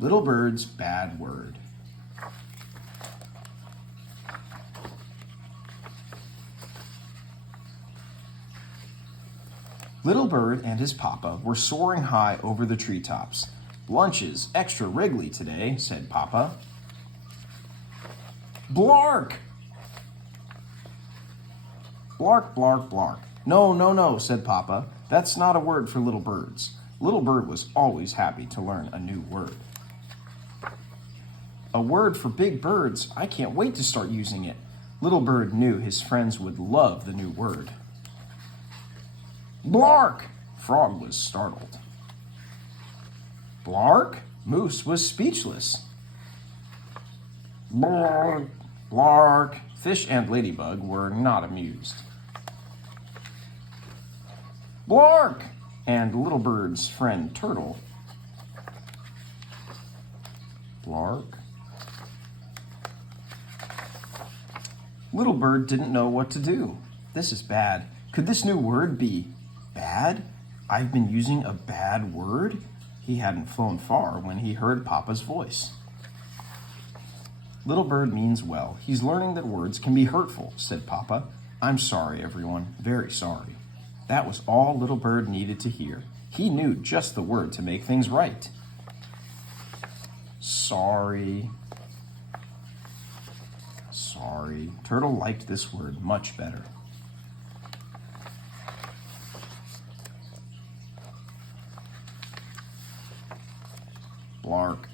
Little Bird's Bad Word. Little Bird and his papa were soaring high over the treetops. "Lunch is extra wriggly today," said Papa. "Blark! Blark, blark, blark." "No, no, no," said Papa. "That's not a word for little birds." Little Bird was always happy to learn a new word. "A word for big birds. I can't wait to start using it." Little Bird knew his friends would love the new word. "Blark!" Frog was startled. "Blark?" Moose was speechless. "Blark, blark." Fish and Ladybug were not amused. "Blark!" And Little Bird's friend Turtle. "Blark?" Little Bird didn't know what to do. This is bad. Could this new word be bad? I've been using a bad word? He hadn't flown far when he heard Papa's voice. "Little Bird means well. He's learning that words can be hurtful," said Papa. "I'm sorry, everyone, very sorry." That was all Little Bird needed to hear. He knew just the word to make things right. Sorry. Sorry. Turtle liked this word much better. Blark.